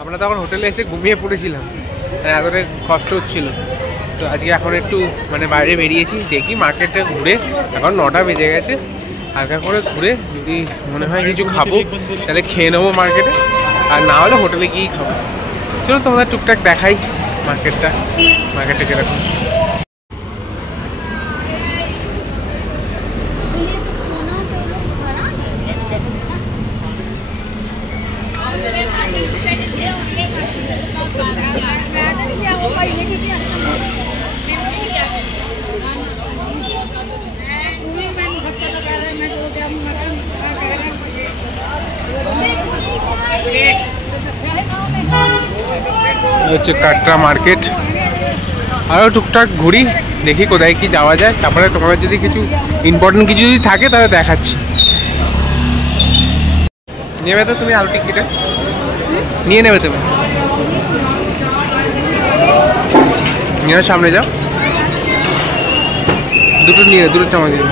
আমরা তখন হোটেলে এসে ঘুমিয়ে পড়েছিলাম, এতটাই কষ্ট হচ্ছিল। তো আজকে এখন একটু মানে বাইরে বেরিয়েছি, দেখি মার্কেটটা ঘুরে, এখন 9টা বেজে গেছে, হালকা করে ঘুরে যদি মনে হয় কিছু খাবো তাহলে খেয়ে নেবো মার্কেটে, আর না হলে হোটেলে গিয়েই খাবো। চলো তোমাদের টুকটাক দেখাই মার্কেটটা কীরকম। হচ্ছে কাটরা মার্কেট, আরও টুকটাক ঘুরি, দেখি কোথায় কি যাওয়া যায়, তারপরে তোমাদের যদি কিছু ইম্পর্টেন্ট কিছু যদি থাকে তাহলে দেখাচ্ছি। নেবে তো তুমি আলু টিকিটা নিয়ে নেবে তুমি, নিয়ে সামনে যাও, দুটো নিয়ে দুটো চামচ দিয়ে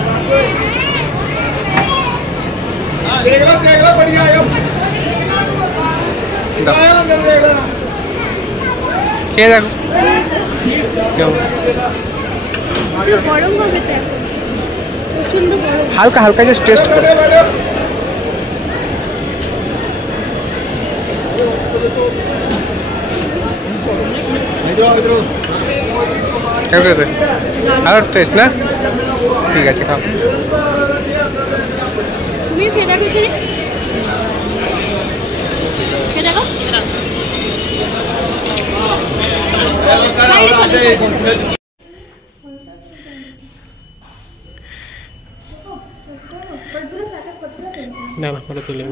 খেয়ে দেখো হালকা হালকা জাস্ট টেস্ট করো। ভালো টেস্ট না? ঠিক আছে খাও। না না পরে তুলে